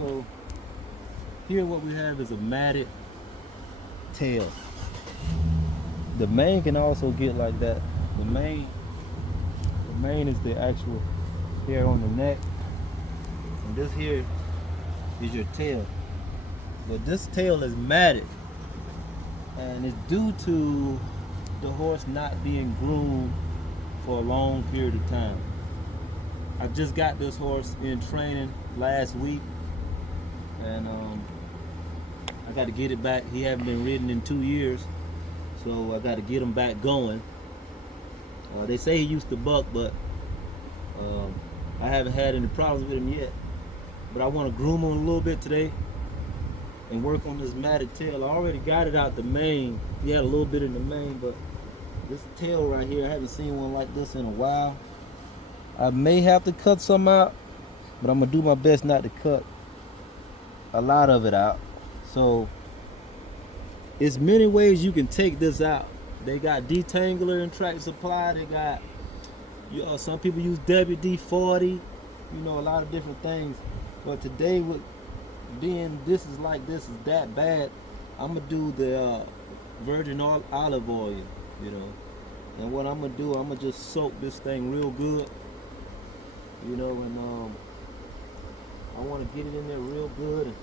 So here what we have is a matted tail. The mane can also get like that. The mane is the actual hair on the neck, and this here is your tail. But this tail is matted, and it's due to the horse not being groomed for a long period of time. I just got this horse in training last week, and I got to get it back. He hasn't been ridden in 2 years, so I got to get him back going. They say he used to buck, but I haven't had any problems with him yet. But I want to groom him a little bit today and work on this matted tail. I already got it out the mane. He had a little bit in the mane, but this tail right here, I haven't seen one like this in a while. I may have to cut some out, but I'm gonna do my best not to cut a lot of it out. So it's many ways you can take this out. They got detangler and Tractor Supply. They got, some people use WD-40, a lot of different things. But today, with being this is that bad, I'm gonna do the virgin olive oil, and what I'm gonna do, I'm gonna just soak this thing real good, and I want to get it in there real good,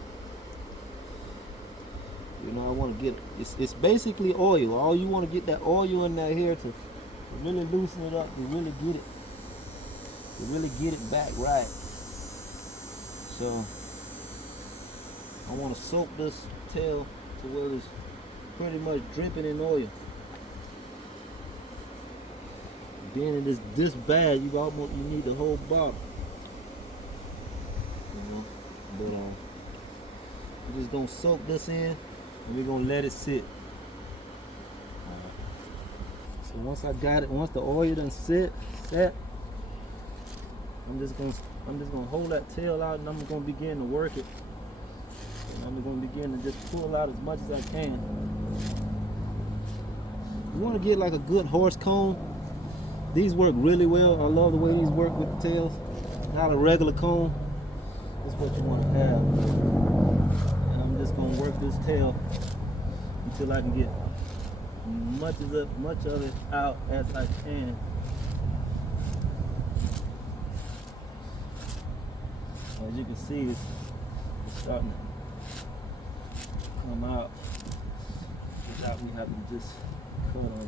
and I want to get it's basically oil. All you want to get that oil in there here to really loosen it up, to really get it back right. So I want to soak this tail to where it's pretty much dripping in oil. Being it is this bad, you need the whole bottle. But we're just gonna soak this in, and we're gonna let it sit. So once I got it, once the oil done set, I'm just gonna hold that tail out, and I'm gonna begin to work it. And I'm gonna begin to just pull out as much as I can. You want to get like a good horse comb. These work really well. I love the way these work with the tails. Not a regular comb. This is what you want to have. And I'm just gonna work this tail until I can get much of it out as I can. As you can see, it's starting to come out without me having to just cut on it.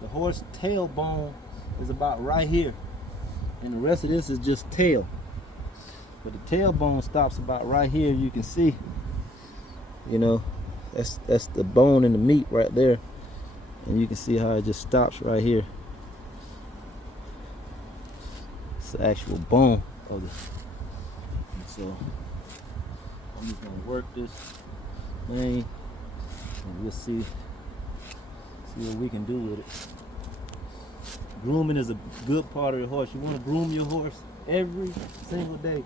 The horse tailbone is about right here, and the rest of this is just tail. But the tailbone stops about right here. You can see, that's the bone and the meat right there, and you can see how it just stops right here. It's the actual bone of this. So I'm just gonna work this thing, and we'll see what we can do with it. Grooming is a good part of the horse. You want to groom your horse every single day.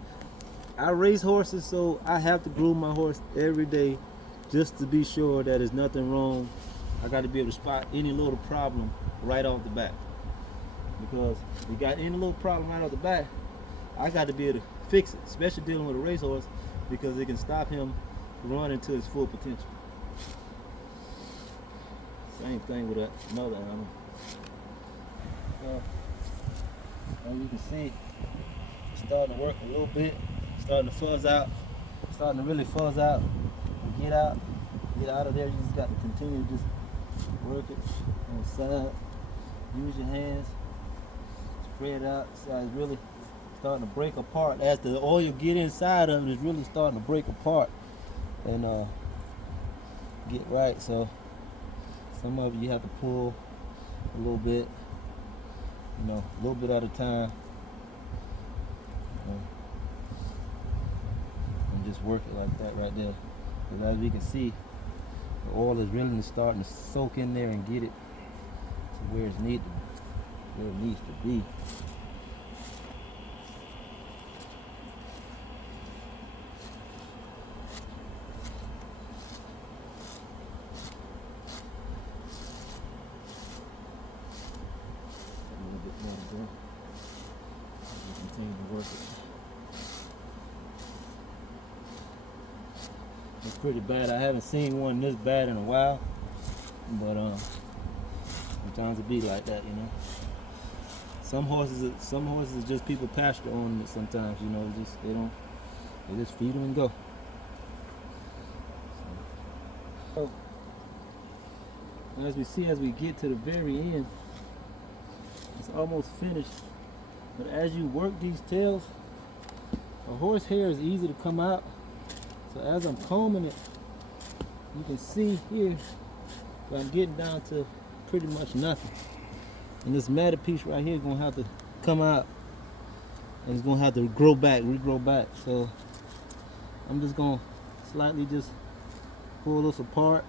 I raise horses, so I have to groom my horse every day just to be sure that there's nothing wrong. I got to be able to spot any little problem right off the bat. Because if you got any little problem right off the bat, I got to be able to fix it, especially dealing with a racehorse, because it can stop him running to his full potential. Same thing with another animal. As you can see, it's starting to work a little bit, starting to fuzz out, starting to really fuzz out. Get out of there. You just got to continue to just work it on the side. Use your hands, spread it out. See how it's really starting to break apart. As the oil get inside of it, it's really starting to break apart and get right. So some of it you have to pull a little bit, a little bit at a time, and just work it like that right there. Because as we can see, the oil is really starting to soak in there and get it to where it needs to be. pretty bad. I haven't seen one this bad in a while, but sometimes it be like that, you know. Some horses is just people pasture on it sometimes, you know. Just they just feed them and go. So, as we see, as we get to the very end, it's almost finished. But as you work these tails, a horse hair is easy to come out. So as I'm combing it, you can see here that I'm getting down to pretty much nothing. And this matted piece right here is gonna have to come out, and it's gonna have to regrow back. So I'm just gonna slightly just pull this apart.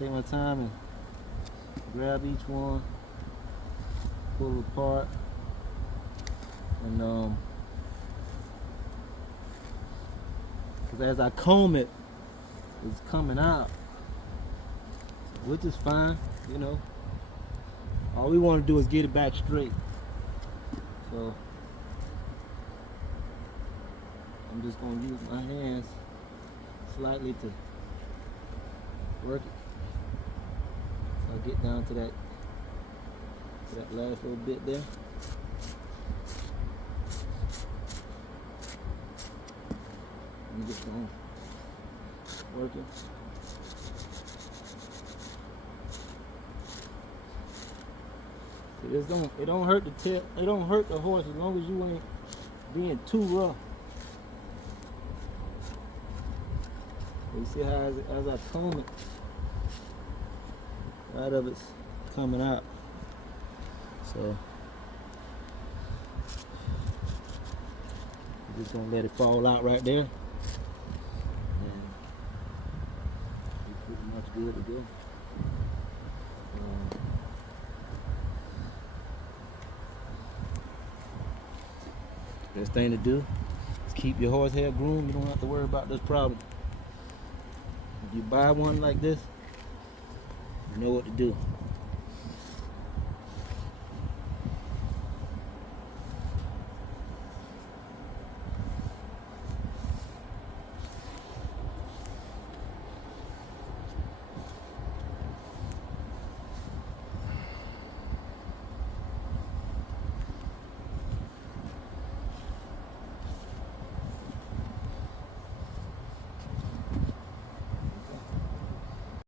Take my time and grab each one, pull it apart, and because as I comb it, it's coming out, which is fine, you know. All we want to do is get it back straight. So I'm just going to use my hands slightly to work it. So I get down to that last little bit there. I'm just going to work it. It don't hurt the tail. It don't hurt the horse as long as you ain't being too rough. You see how as I comb it, a lot of it's coming out. So I'm just gonna let it fall out right there, and it's pretty much good to go. Best thing to do is keep your horse hair groomed. You don't have to worry about this problem. If you buy one like this, you know what to do.